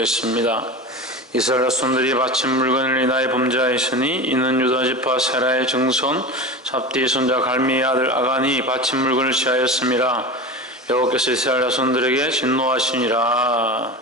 읽겠습니다. 이스라엘 자손들이 바친 물건을 인하여 범죄하였으니 이는 유다 지파 세라의 증손 삽디의 손자 갈미의 아들 아간이 바친 물건을 취하였음이라. 여호와께서 이스라엘 자손들에게 진노하시니라.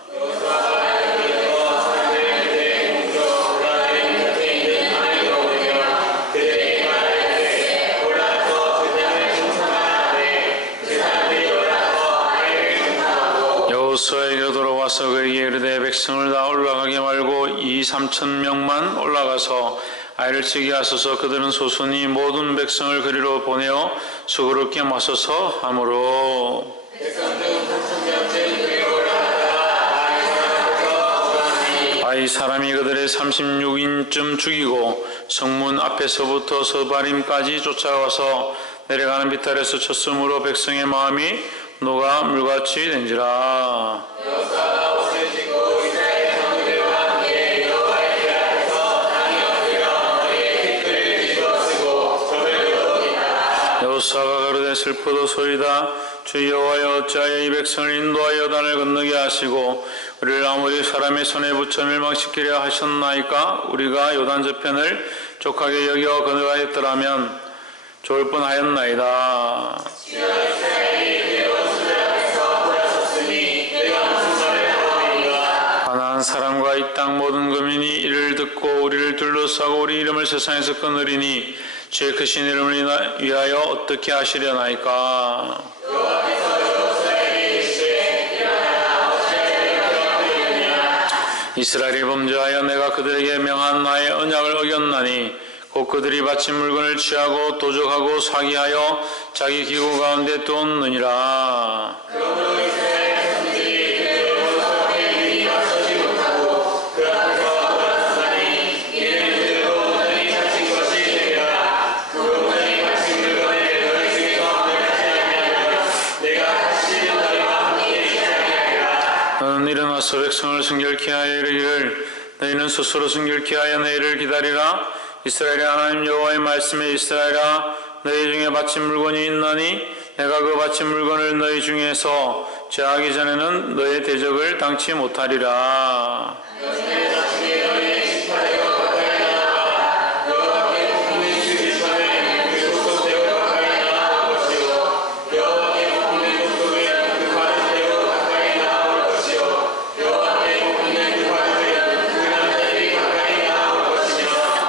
여호수아에게 돌아와서 그에게 이르되 백성을 다 올라가게 말고 2,3,000명만 올라가서 아이를 치게 하소서. 그들은 소순이 모든 백성을 그리로 보내어 수고롭게 맞서서 하므로 아이 사람이 그들의 36인쯤 죽이고 성문 앞에서부터 서바림까지 쫓아와서 내려가는 비탈에서 쳤으므로 백성의 마음이 녹아 물같이 된지라. 여호수아가 가로되 슬프도소이다. 주 여호와여, 어찌하여 이 백성을 인도하여 요단을 건너게 하시고 우리를 아모리 사람의 손에 붙여 멸망시키려 하셨나이까? 우리가 요단 저편을 족하게 여겨 건너가였더라면 좋을 뻔하였나이다. 가나안 사람과 이 땅 모든 거민이 이를 듣고 우리를 둘러싸고 우리 이름을 세상에서 끊으리니 주의 크신 이름을 위하여 어떻게 하시려나이까? 이스라엘이 범죄하여 내가 그들에게 명한 나의 언약을 어겼나니 곧 그들이 바친 물건을 취하고 도적하고 사기하여 자기 기구 가운데 두었느니라. 너는 일어나서 백성을 순결케 하여 이르기를 너희는 스스로 순결케 하여 내일을 기다리라. 이스라엘의 하나님 여호와의 말씀에 이스라엘아, 너희 중에 바친 물건이 있나니 내가 그 바친 물건을 너희 중에서 제하기 전에는 너의 대적을 당치 못하리라.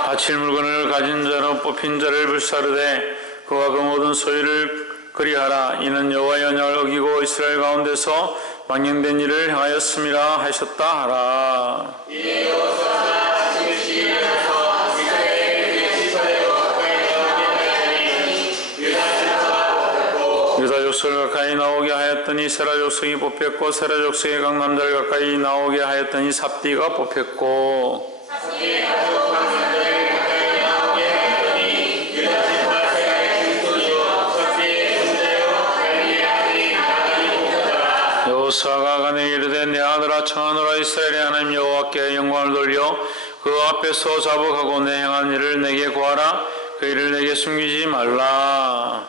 바칠 물건을 가진 자로 뽑힌 자를 불사르되 그와 그 모든 소유를 그리하라. 이는 여호와의 언약을 어기고 이스라엘 가운데서 망령된 일을 행하였음이라 하셨다 하라. 유다 족속을 가까이 나오게 하였더니 세라 족속이 뽑혔고 세라 족속의 각 남자를 가까이 나오게 하였더니 삽디가 뽑혔고 여호수아가 아간에게 이르되 내 아들아, 청하노라. 이스라엘의 하나님 여호와께 영광을 돌려 그 앞에서 자복하고 내 행한 일을 내게 구하라. 그 일을 내게 숨기지 말라.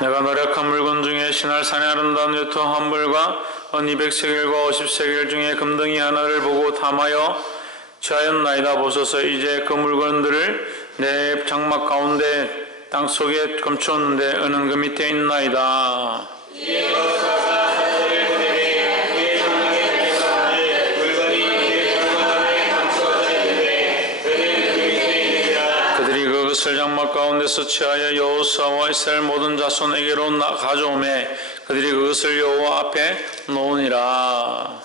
내가 노력한 물건 중에 신할산의 아름다운 외투 한 벌과 은 200세겔과 50세겔 중에 금덩이 하나를 보고 탐하여 취하였나이다. 보소서, 이제 그 물건들을 내 장막 가운데 땅속에 감추었는데 은은 그 밑에 있나이다. 그들이 그것을 장막 가운데서 취하여 여호수아와 이스라엘 모든 자손에게로 가져오매 그들이 그것을 여호와 앞에 놓으니라.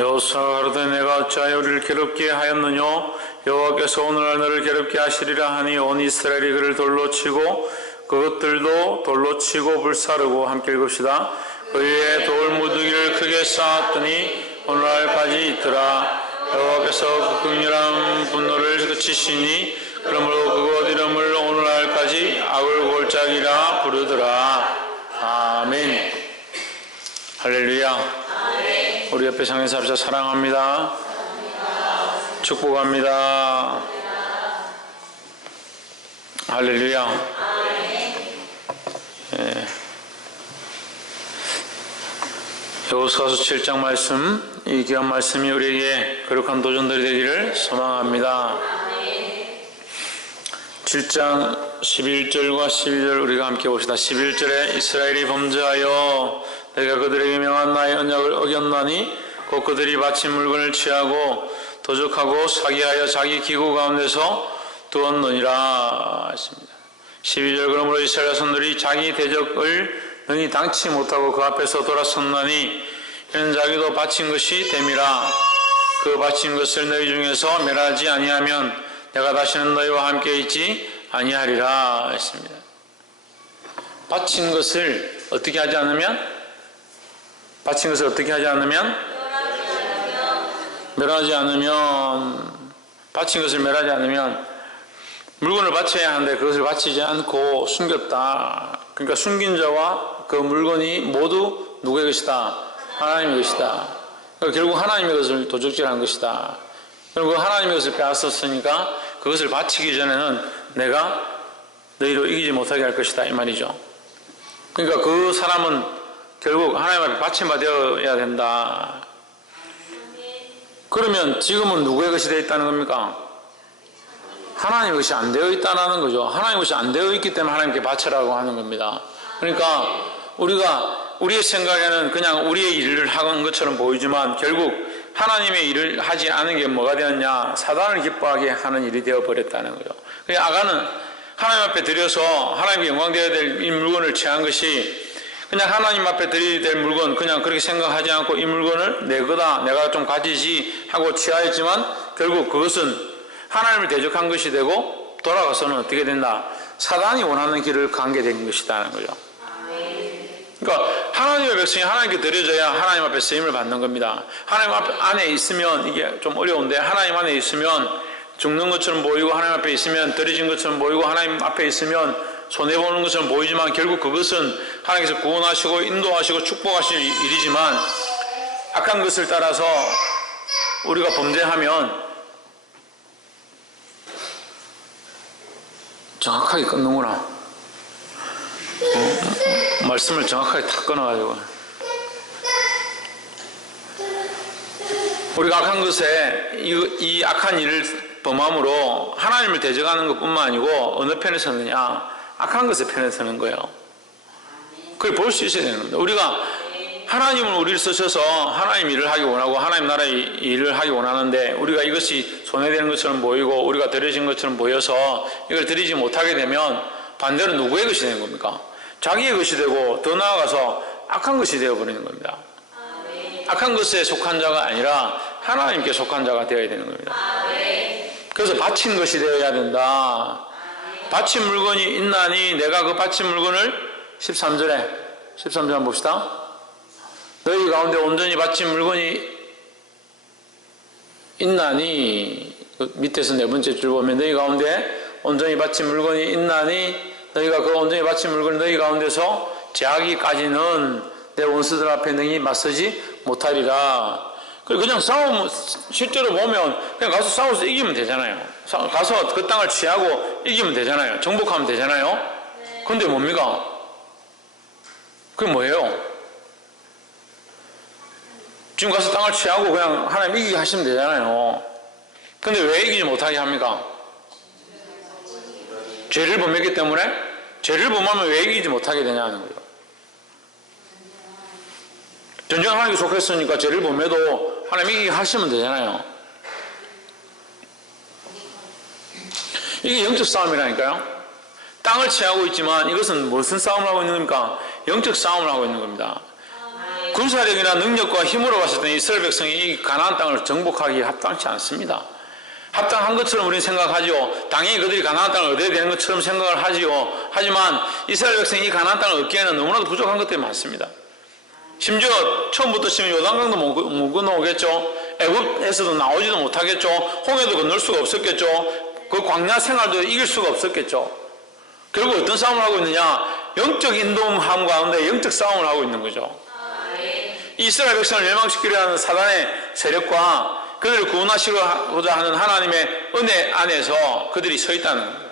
여호수아가 가로되 내가 어찌하여 우리를 괴롭게 하였느냐? 여호와께서 오늘날 너를 괴롭게 하시리라 하니 온 이스라엘이 그를 돌로 치고 그것들도 돌로 치고 불사르고. 함께 읽읍시다. 그 위에 돌 무더기를 크게 쌓았더니 오늘날까지 있더라. 여호와께서 그 극렬한 분노를 그치시니 그러므로 그곳 이름을 오늘날까지 악을 골짜기라 부르더라. 아멘. 할렐루야. 우리 옆에 상에서 합시다. 사랑합니다. 축복합니다. 할렐루야. 예. 여호수아서 7장 말씀, 이 귀한 말씀이 우리에게 거룩한 도전들이 되기를 소망합니다. 7장 11절과 12절 우리가 함께 봅시다. 11절에 이스라엘이 범죄하여 내가 그들에게 명한 나의 언약을 어겼나니 곧 그들이 바친 물건을 취하고 도적하고 사기하여 자기 기구 가운데서 두었느니라 했습니다. 12절 그러므로 이스라엘 자손들이 자기 대적을 능히 당치 못하고 그 앞에서 돌아섰나니 이는 자기도 바친 것이 됨이라. 그 바친 것을 너희 중에서 멸하지 아니하면 내가 다시는 너희와 함께 있지 아니하리라 했습니다. 바친 것을 어떻게 하지 않으면? 바친 것을 어떻게 하지 않으면? 멸하지 않으면, 바친 것을 멸하지 않으면 물건을 바쳐야 하는데 그것을 바치지 않고 숨겼다. 그러니까 숨긴 자와 그 물건이 모두 누구의 것이다? 하나님의 것이다. 그러니까 결국 하나님의 것을 도적질한 것이다. 그리고 하나님의 것을 빼앗았으니까 그것을 바치기 전에는 내가 너희로 이기지 못하게 할 것이다 이 말이죠. 그러니까 그 사람은 결국 하나님 앞에 바침받아야 된다. 그러면 지금은 누구의 것이 되어 있다는 겁니까? 하나님의 것이 안 되어 있다는 거죠. 하나님의 것이 안 되어 있기 때문에 하나님께 바치라고 하는 겁니다. 그러니까 우리의 생각에는 그냥 우리의 일을 하는 것처럼 보이지만 결국 하나님의 일을 하지 않은 게 뭐가 되었냐? 사단을 기뻐하게 하는 일이 되어버렸다는 거죠. 그래서 아간은 하나님 앞에 드려서 하나님께 영광되어야 될 이 물건을 취한 것이 그냥 하나님 앞에 드려야 될 물건 그냥 그렇게 생각하지 않고 이 물건을 내 거다, 내가 좀 가지지 하고 취하였지만 결국 그것은 하나님을 대적한 것이 되고 돌아가서는 어떻게 된다? 사단이 원하는 길을 가게 된 것이라는 거죠. 그러니까 하나님의 백성이 하나님께 드려져야 하나님 앞에 쓰임을 받는 겁니다. 하나님 안에 있으면 이게 좀 어려운데 하나님 안에 있으면 죽는 것처럼 보이고 하나님 앞에 있으면 드려진 것처럼 보이고 하나님 앞에 있으면 손해보는 것처럼 보이지만 결국 그것은 하나님께서 구원하시고 인도하시고 축복하실 일이지만 악한 것을 따라서 우리가 범죄하면 정확하게 끊는구나. 말씀을 정확하게 다 끊어가지고 우리가 악한 것에 이 악한 일을 범함으로 하나님을 대적하는 것뿐만 아니고 어느 편에 서느냐? 악한 것의 편에 서는 거예요. 그걸 볼 수 있어야 되는 겁니다. 우리가 하나님을 우리를 쓰셔서 하나님 일을 하기 원하고 하나님 나라의 일을 하기 원하는데 우리가 이것이 손해되는 것처럼 보이고 우리가 드려진 것처럼 보여서 이걸 드리지 못하게 되면 반대로 누구의 것이 되는 겁니까? 자기의 것이 되고 더 나아가서 악한 것이 되어버리는 겁니다. 악한 것에 속한 자가 아니라 하나님께 속한 자가 되어야 되는 겁니다. 그래서 바친 것이 되어야 된다. 바친 물건이 있나니 내가 그 바친 물건을 13절 한번 봅시다. 너희 가운데 온전히 바친 물건이 있나니 그 밑에서 네 번째 줄 보면 너희 가운데 온전히 바친 물건이 있나니 너희가 그 온전히 바친 물건을 너희 가운데서 제하기까지는 내 원수들 앞에 능히 맞서지 못하리라. 그냥 싸우면 실제로 보면 그냥 가서 싸워서 이기면 되잖아요. 가서 그 땅을 취하고 이기면 되잖아요. 정복하면 되잖아요. 그런데 뭡니까? 그게 뭐예요? 지금 가서 땅을 취하고 그냥 하나님 이기게 하시면 되잖아요. 근데 왜 이기지 못하게 합니까? 죄를 범했기 때문에? 죄를 범하면 왜 이기지 못하게 되냐는 거죠. 전쟁 하나님께 속했으니까 죄를 범해도 하나님 이기게 하시면 되잖아요. 이게 영적 싸움이라니까요. 땅을 취하고 있지만 이것은 무슨 싸움을 하고 있는 겁니까? 영적 싸움을 하고 있는 겁니다. 군사력이나 능력과 힘으로 봤을 때 이스라엘 백성이 이 가나안 땅을 정복하기에 합당치 않습니다. 합당한 것처럼 우리는 생각하지요. 당연히 그들이 가나안 땅을 얻어야 되는 것처럼 생각을 하지요. 하지만 이스라엘 백성이 이 가나안 땅을 얻기에는 너무나도 부족한 것들이 많습니다. 심지어 처음부터 지금 요단강도 못 건너오겠죠. 애굽에서도 나오지도 못하겠죠. 홍해도 건널 수가 없었겠죠. 그 광야 생활도 이길 수가 없었겠죠. 결국 어떤 싸움을 하고 있느냐? 영적 인도함 가운데 영적 싸움을 하고 있는 거죠. 이스라엘 백성을 멸망시키려 하는 사단의 세력과 그들을 구원하시고자 하는 하나님의 은혜 안에서 그들이 서 있다는 거예요.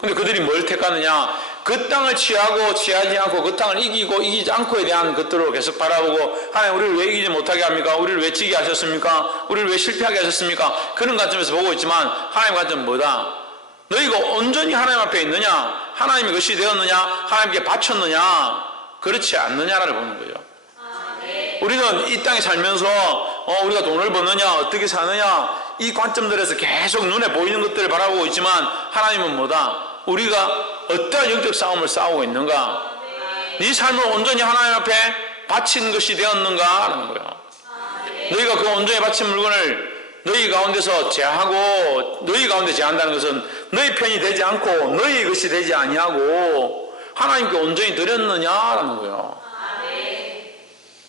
근데 그들이 뭘 택하느냐? 그 땅을 취하고 취하지 않고 그 땅을 이기고 이기지 않고에 대한 것들을 계속 바라보고 하나님 우리를 왜 이기지 못하게 합니까? 우리를 왜 지게 하셨습니까? 우리를 왜 실패하게 하셨습니까? 그런 관점에서 보고 있지만 하나님 관점은 뭐다? 너희가 온전히 하나님 앞에 있느냐? 하나님의 것이 되었느냐? 하나님께 바쳤느냐? 그렇지 않느냐를 보는 거예요. 우리는 이 땅에 살면서 우리가 돈을 버느냐? 어떻게 사느냐? 이 관점들에서 계속 눈에 보이는 것들을 바라보고 있지만 하나님은 뭐다? 우리가 어떠한 영적 싸움을 싸우고 있는가? 네 삶을 온전히 하나님 앞에 바친 것이 되었는가? 하는 거예요. 너희가 그 온전히 바친 물건을 너희 가운데서 제하고 너희 가운데 제한다는 것은 너희 편이 되지 않고 너희 것이 되지 아니하고 하나님께 온전히 드렸느냐라는 거예요.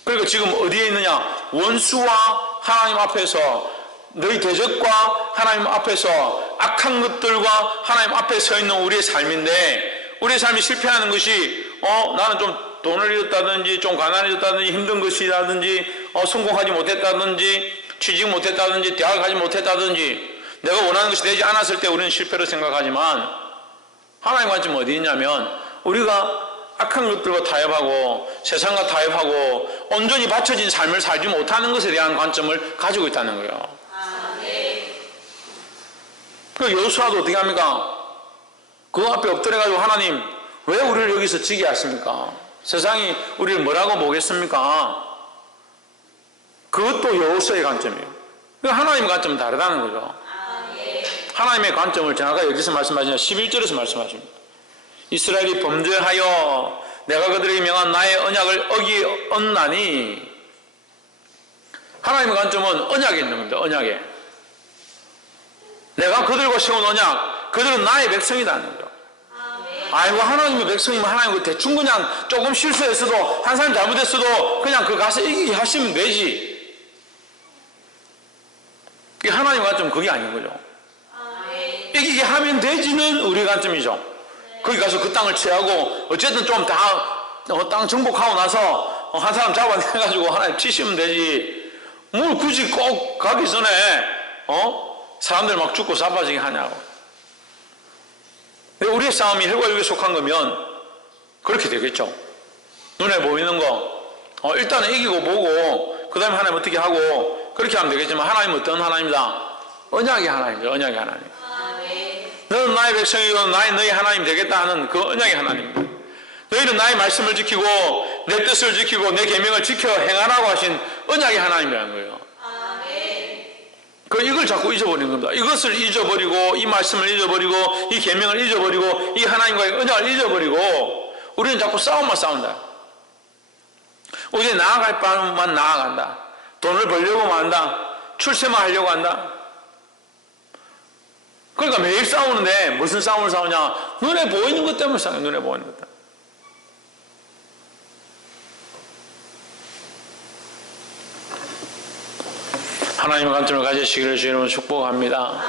그러니까 지금 어디에 있느냐? 원수와 하나님 앞에서 너희 대적과 하나님 앞에서 악한 것들과 하나님 앞에 서 있는 우리의 삶인데 우리의 삶이 실패하는 것이 나는 좀 돈을 잃었다든지 좀 가난해졌다든지 힘든 것이라든지 성공하지 못했다든지 취직 못했다든지 대학 가지 못했다든지 내가 원하는 것이 되지 않았을 때 우리는 실패로 생각하지만 하나님 관점은 어디 있냐면 우리가 악한 것들과 타협하고 세상과 타협하고 온전히 바쳐진 삶을 살지 못하는 것에 대한 관점을 가지고 있다는 거예요. 그 여호수아도 어떻게 합니까? 그 앞에 엎드려가지고 하나님 왜 우리를 여기서 지게 하십니까? 세상이 우리를 뭐라고 보겠습니까? 그것도 여호수아의 관점이에요. 하나님의 관점은 다르다는 거죠. 하나님의 관점을 정확하게 여기서 말씀하시냐 11절에서 말씀하십니다. 이스라엘이 범죄하여 내가 그들에게 명한 나의 언약을 어기었나니 하나님의 관점은 언약에 있는 겁니다. 언약에 내가 그들과 세운 언약 그들은 나의 백성이라는 거죠. 아이고 하나님의 백성이면 하나님 대충 그냥 조금 실수했어도 한 사람 잘못했어도 그냥 그 가서 이기게 하시면 되지. 하나님의 관점은 그게 아닌 거죠. 이기게 하면 되지는 우리 관점이죠. 거기 가서 그 땅을 취하고 어쨌든 좀 다 땅 정복하고 나서 한 사람 잡아내가지고 하나님 치시면 되지. 뭘 굳이 꼭 가기 전에 사람들 막 죽고 자빠지게 하냐고. 우리의 싸움이 혈과 육에 속한 거면 그렇게 되겠죠. 눈에 보이는 거 일단은 이기고 보고 그 다음에 하나님 어떻게 하고 그렇게 하면 되겠지만 하나님은 어떤 하나님이다? 언약의 하나님이죠. 언약의 하나님. 너는 나의 백성이고 나의 너희 하나님 되겠다 하는 그 언약의 하나님입니다. 너희는 나의 말씀을 지키고 내 뜻을 지키고 내 계명을 지켜 행하라고 하신 언약의 하나님이라는 거예요. 이걸 자꾸 잊어버리는 겁니다. 이것을 잊어버리고 이 말씀을 잊어버리고 이 계명을 잊어버리고 이 하나님과의 언약을 잊어버리고 우리는 자꾸 싸움만 싸운다. 우리는 나아갈 바만 나아간다. 돈을 벌려고만 한다. 출세만 하려고 한다. 그러니까 매일 싸우는데 무슨 싸움을 싸우냐? 눈에 보이는 것 때문에 싸워요. 눈에 보이는 것 때문에. 하나님의 관점을 가지시기를 주님으로 축복합니다.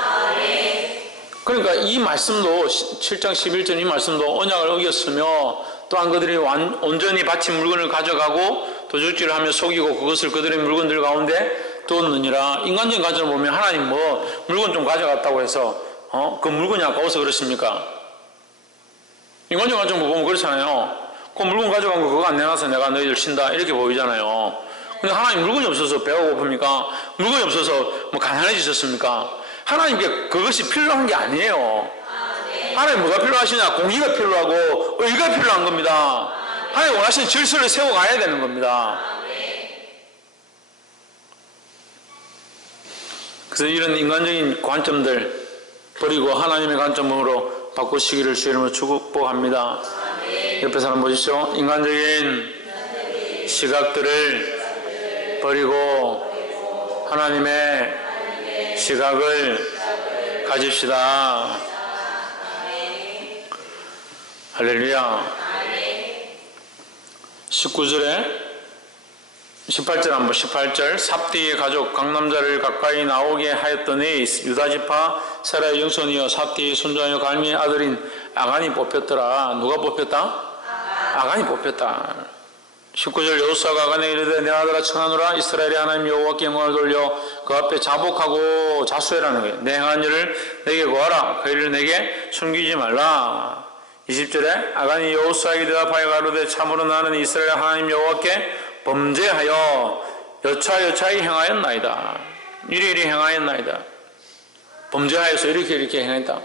그러니까 이 말씀도 7장 11절 이 말씀도 언약을 어겼으며 또한 그들이 온전히 바친 물건을 가져가고 도둑질을 하며 속이고 그것을 그들의 물건들 가운데 두었느니라. 인간적인 관점을 보면 하나님 물건 좀 가져갔다고 해서 그 물건이 아까워서 그렇습니까? 인간적인 관점을 보면 그렇잖아요. 그 물건 가져간 거 그거 안 내놔서 내가 너희들 친다 이렇게 보이잖아요. 근데 하나님 물건이 없어서 배가 고픕니까? 물건이 없어서 가난해지셨습니까? 하나님께 그것이 필요한 게 아니에요. 하나님 뭐가 필요하시냐? 공의가 필요하고 의가 필요한 겁니다. 하나님 원하시는 질서를 세워가야 되는 겁니다. 그래서 이런 인간적인 관점들 버리고 하나님의 관점으로 바꾸시기를 주의 이름으로 축복합니다. 옆에 사람 보십시오. 인간적인 시각들을 버리고 하나님의 시각을 가집시다. 할렐루야. 19절에 18절 한번 18절 삽디의 가족 각 남자를 가까이 나오게 하였더니 유다지파 세라의 영손이여 삽디의 손자여 갈미의 아들인 아간이 뽑혔더라. 누가 뽑혔다? 아간이 뽑혔다. 19절 여호수아가 아간에게 이르되 내 아들아 청하노라 이스라엘의 하나님 여호와께 영광을 돌려 그 앞에 자복하고 자수해라는 거예요. 내 행한 일을 내게 구하라. 그 일을 내게 숨기지 말라. 20절에 아간이 여호수아에게 대답하여 가로되 참으로 나는 이스라엘 하나님 여호와께 범죄하여 여차여차히 행하였나이다. 이리 행하였나이다. 범죄하여서 이렇게 행했다.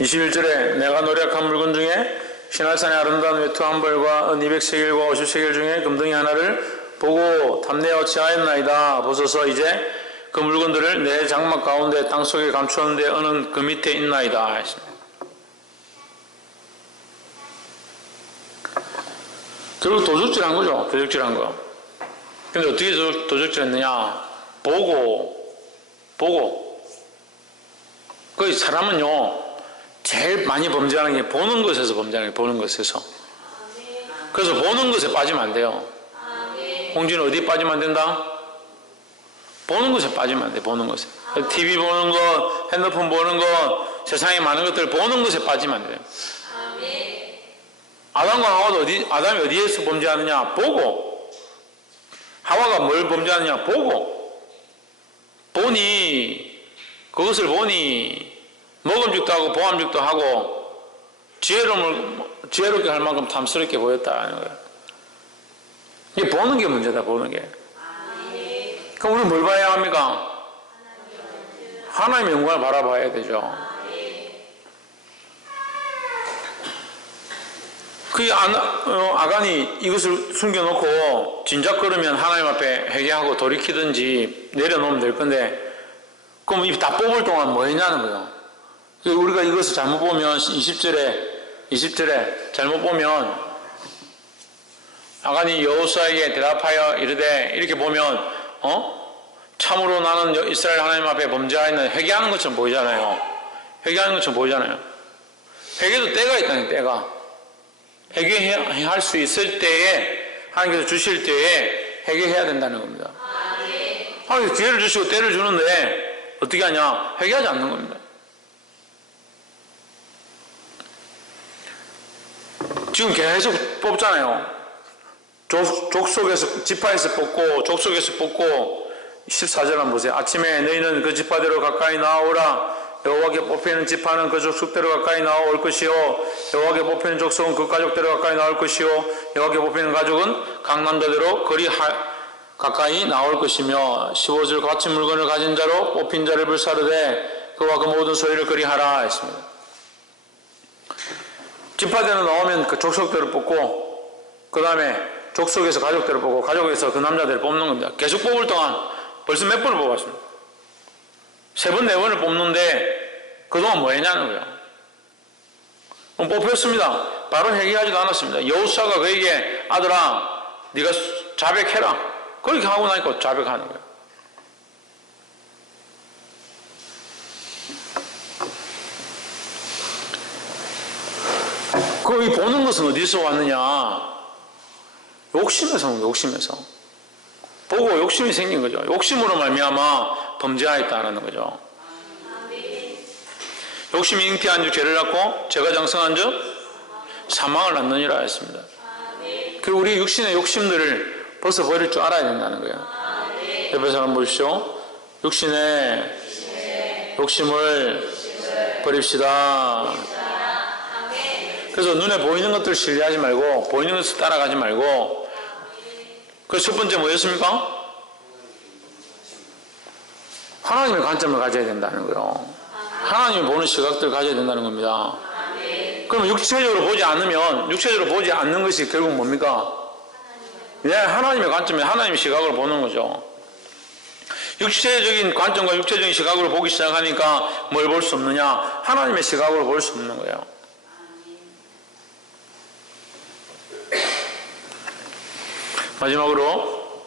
21절에 내가 노력한 물건 중에 시날산의 아름다운 외투 한 벌과 은 200세겔과 50세겔 중에 금덩이 하나를 보고 탐내어 취하였나이다. 보소서 이제 그 물건들을 내 장막 가운데 땅속에 감추었는데 은은 그 밑에 있나이다. 결국 도적질한 거죠. 도적질한 거. 근데 어떻게 도적질했느냐? 보고. 그 사람은요, 제일 많이 범죄하는 게 보는 것에서 범죄하는 게 보는 것에서. 그래서 보는 것에 빠지면 안 돼요. 홍진은 어디 빠지면 안 된다? 보는 것에 빠지면 안 돼. 보는 것에. TV 보는 거, 핸드폰 보는 거, 세상에 많은 것들 보는 것에 빠지면 안 돼요. 아담과 하와도 아담이 어디에서 범죄하느냐? 보고. 하와가 뭘 범죄하느냐? 보고. 그것을 보니, 먹음직도 하고 보암직도 하고, 지혜롭게 할 만큼 탐스럽게 보였다는 거예요. 이게 보는 게 문제다, 보는 게. 그럼 우리는 뭘 봐야 합니까? 하나님의 영광을 바라봐야 되죠. 그 아간이 이것을 숨겨놓고 진작 그러면 하나님 앞에 회개하고 돌이키든지 내려놓으면 될 건데, 그럼 이 다 뽑을 동안 뭐 했냐는 거예요. 우리가 이것을 잘못 보면 20절에 잘못 보면 아간이 여호수아에게 대답하여 이르되 이렇게 보면 참으로 나는 이스라엘 하나님 앞에 범죄하였는 회개하는 것처럼 보이잖아요. 회개하는 것처럼 보이잖아요. 회개도 때가 있다는 때가. 회개할 수 있을 때에 하나님께서 주실 때에 회개해야 된다는 겁니다. 하나님께서 기회를 주시고 때를 주는데 어떻게 하냐? 회개하지 않는 겁니다. 지금 계속 뽑잖아요. 족속에서 지파에서 뽑고 족속에서 뽑고 14절 한번 보세요. 아침에 너희는 그 지파대로 가까이 나오라. 여호와께 뽑히는 지파는 그 족속대로 가까이 나올 것이요 여호와께 뽑히는 족속은 그 가족대로 가까이 나올 것이요 여호와께 뽑히는 가족은 각 남자대로 가까이 나올 것이며 15절 같이 물건을 가진 자로 뽑힌 자를 불사르되 그와 그 모든 소유를 그리하라 했습니다. 지파대로 나오면 그 족속대로 뽑고 그 다음에 족속에서 가족대로 뽑고 가족에서 그 남자대로 뽑는 겁니다. 계속 뽑을 동안 벌써 몇 번을 뽑았습니다. 3번, 4번을 뽑는데 그동안 뭐 했냐는 거예요. 뽑혔습니다. 바로 회개하지도 않았습니다. 여호수아가 그에게 아들아 네가 자백해라. 그렇게 하고 나니까 자백하는 거예요. 그 이 보는 것은 어디서 왔느냐? 욕심에서 온 거예요. 욕심에서. 보고 욕심이 생긴 거죠. 욕심으로 말미암아 범죄하였다는 거죠. 욕심이 잉태한 즉 죄를 낳고 죄가 장성한 즉 사망을 낳느니라 했습니다. 그 우리 육신의 욕심들을 벌써 버릴 줄 알아야 된다는 거예요. 옆에 사람 보십시오. 육신의 욕심을 버립시다. 그래서 눈에 보이는 것들을 신뢰하지 말고 보이는 것을 따라가지 말고. 그 첫 번째 뭐였습니까? 하나님의 관점을 가져야 된다는 거예요. 하나님이 보는 시각들을 가져야 된다는 겁니다. 그러면 육체적으로 보지 않는 것이 결국 뭡니까? 하나님의 관점에 하나님의 시각으로 보는 거죠. 육체적인 관점과 육체적인 시각으로 보기 시작하니까 뭘 볼 수 없느냐? 하나님의 시각으로 볼 수 없는 거예요. 마지막으로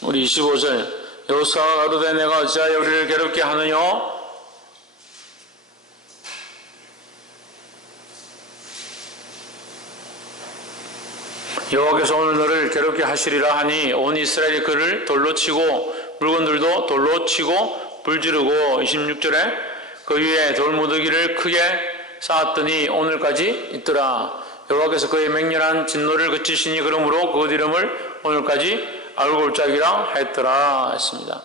우리 25절 여호수아가 가로되 내가 어찌하여 우리를 괴롭게 하느냐? 여호와께서 오늘 너를 괴롭게 하시리라 하니 온 이스라엘이 그를 돌로 치고 물건들도 돌로 치고 불지르고 26절에 그 위에 돌무더기를 크게 쌓았더니 오늘까지 있더라. 여호와께서 그의 맹렬한 진노를 그치시니 그러므로 그 이름을 오늘까지 아글골짜기라 했더라 했습니다.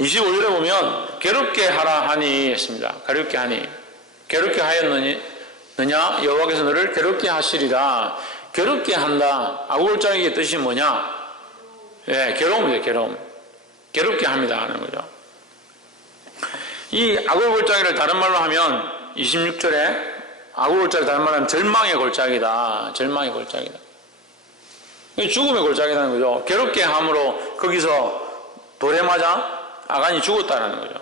25절에 보면 괴롭게 하라 하니 했습니다. 괴롭게 하니 괴롭게 하였느냐 여호와께서 너를 괴롭게 하시리라. 괴롭게 한다. 아글골짜기의 뜻이 뭐냐? 예, 괴로움이에요. 괴로움. 괴롭게 합니다 하는 거죠. 이 아글골짜기를 다른 말로 하면 26절에 아글골짜기 다른 말로 하면 절망의 골짜기다. 절망의 골짜기다. 죽음의 골짜기라는 거죠. 괴롭게 함으로 거기서 돌에 맞아 아간이 죽었다는 거죠.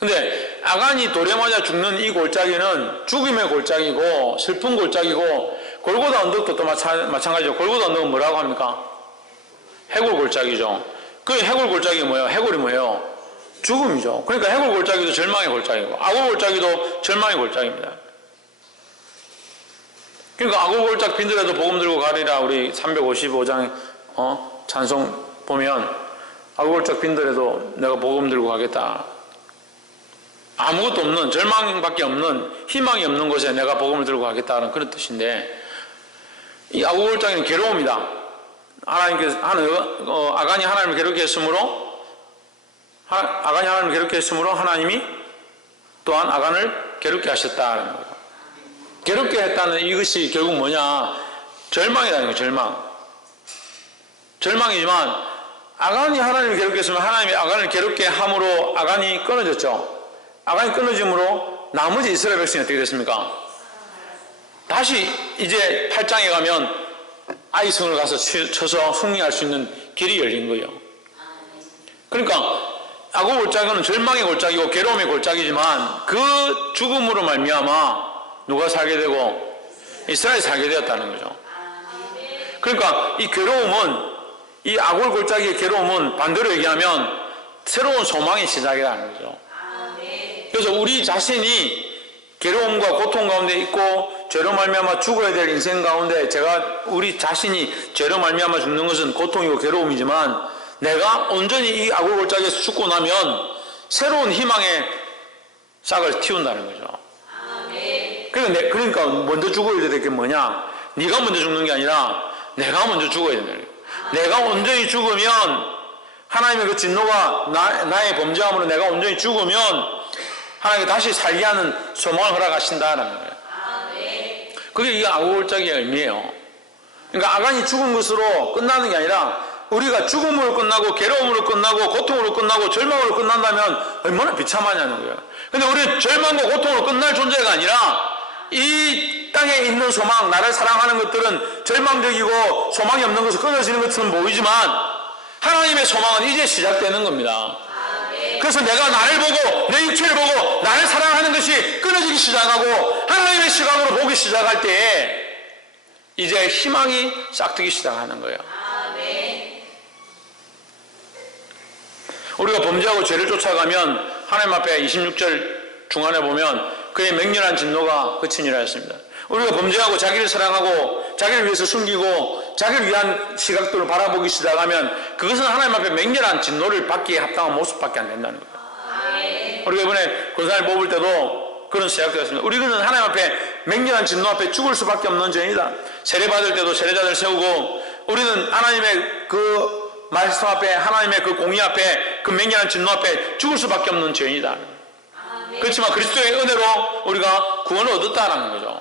근데 아간이 돌에 맞아 죽는 이 골짜기는 죽음의 골짜기고 슬픈 골짜기고 골고다 언덕도 또 마찬가지죠. 골고다 언덕은 뭐라고 합니까? 해골 골짜기죠. 그 해골 골짜기가 뭐예요? 해골이 뭐예요? 죽음이죠. 그러니까 해골 골짜기도 절망의 골짜기고 아골 골짜기도 절망의 골짜기입니다. 그러니까 아골 골짜기 빈들에도 복음 들고 가리라. 우리 355장 찬송 보면 아골 골짜기 빈들에도 내가 복음 들고 가겠다. 아무것도 없는 절망밖에 없는 희망이 없는 곳에 내가 복음을 들고 가겠다는 그런 뜻인데 이 아골 골짜기는 괴로움이다. 하나님께서 아간이 하나님을 괴롭게 했으므로 아간이 하나님을 괴롭게 했으므로 하나님이 또한 아간을 괴롭게 하셨다는 거예요. 괴롭게 했다는 이것이 결국 뭐냐? 절망이라는 거예요. 절망. 절망이지만 아간이 하나님을 괴롭게 했으면 하나님이 아간을 괴롭게 함으로 아간이 끊어졌죠. 아간이 끊어짐으로 나머지 이스라엘 백성이 어떻게 됐습니까? 다시 이제 8장에 가면 아이성을 가서 쳐서 승리할 수 있는 길이 열린 거예요. 그러니까 아골 골짜기는 절망의 골짜기고 괴로움의 골짜기지만 그 죽음으로 말미암아 누가 살게 되고 이스라엘이 살게 되었다는 거죠. 그러니까 이 괴로움은 이 아골 골짜기의 괴로움은 반대로 얘기하면 새로운 소망의 시작이라는 거죠. 그래서 우리 자신이 괴로움과 고통 가운데 있고 죄로 말미암아 죽어야 될 인생 가운데 우리 자신이 죄로 말미암아 죽는 것은 고통이고 괴로움이지만 내가 온전히 이 아골 골짜기에서 죽고 나면 새로운 희망의 싹을 틔운다는 거죠. 그러니까 먼저 죽어야 될 게 뭐냐? 네가 먼저 죽는 게 아니라 내가 먼저 죽어야 된다. 내가 온전히 죽으면 하나님의 그 진노가 나의 범죄함으로 내가 온전히 죽으면 하나님이 다시 살게 하는 소망을 허락하신다는 거예요. 그게 이 아골 골짜기의 의미예요. 그러니까 아간이 죽은 것으로 끝나는 게 아니라 우리가 죽음으로 끝나고 괴로움으로 끝나고 고통으로 끝나고 절망으로 끝난다면 얼마나 비참하냐는 거예요. 근데 우리는 절망과 고통으로 끝날 존재가 아니라 이 땅에 있는 소망, 나를 사랑하는 것들은 절망적이고 소망이 없는 것을 끊어지는 것처럼 보이지만 하나님의 소망은 이제 시작되는 겁니다. 그래서 내가 나를 보고 내 육체를 보고 나를 사랑하는 것이 끊어지기 시작하고 하나님의 시각으로 보기 시작할 때에 이제 희망이 싹트기 시작하는 거예요. 우리가 범죄하고 죄를 쫓아가면 하나님 앞에 26절 중간에 보면 그의 맹렬한 진노가 그치니라 했습니다. 우리가 범죄하고 자기를 사랑하고 자기를 위해서 숨기고 자기를 위한 시각들을 바라보기 시작하면 그것은 하나님 앞에 맹렬한 진노를 받기에 합당한 모습밖에 안 된다는 거예요. 우리가 이번에 권사를 뽑을 때도 그런 시작되었습니다. 우리는 하나님 앞에 맹렬한 진노 앞에 죽을 수밖에 없는 죄인이다. 세례받을 때도 세례자들 세우고 우리는 하나님의 그 말씀 앞에 하나님의 그 공의 앞에 그 맹렬한 진노 앞에 죽을 수밖에 없는 죄인이다. 그렇지만 그리스도의 은혜로 우리가 구원을 얻었다라는 거죠.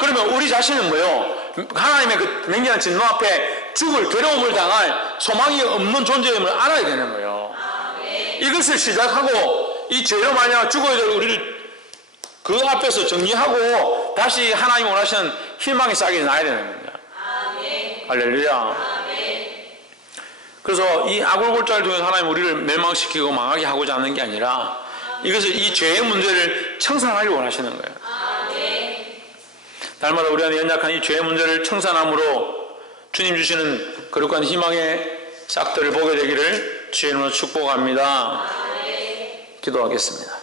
그러면 우리 자신은 뭐예요? 하나님의 그 맹렬한 진노 앞에 죽을 괴로움을 당할 소망이 없는 존재임을 알아야 되는 거예요. 이것을 시작하고 이 죄로 말미암아 죽어야 될 우리를 그 앞에서 정리하고 다시 하나님이 원하시는 희망의 싹이 나야 되는 겁니다. 할렐루야. 그래서 이 아골 골짜기를 통해서 하나님 우리를 멸망시키고 망하게 하고자 하는 게 아니라 이것을 이 죄의 문제를 청산하기 원하시는 거예요. 날마다 우리 안에 연약한 이 죄의 문제를 청산함으로 주님 주시는 거룩한 희망의 싹들을 보게 되기를 주의 이름으로 축복합니다. 기도하겠습니다.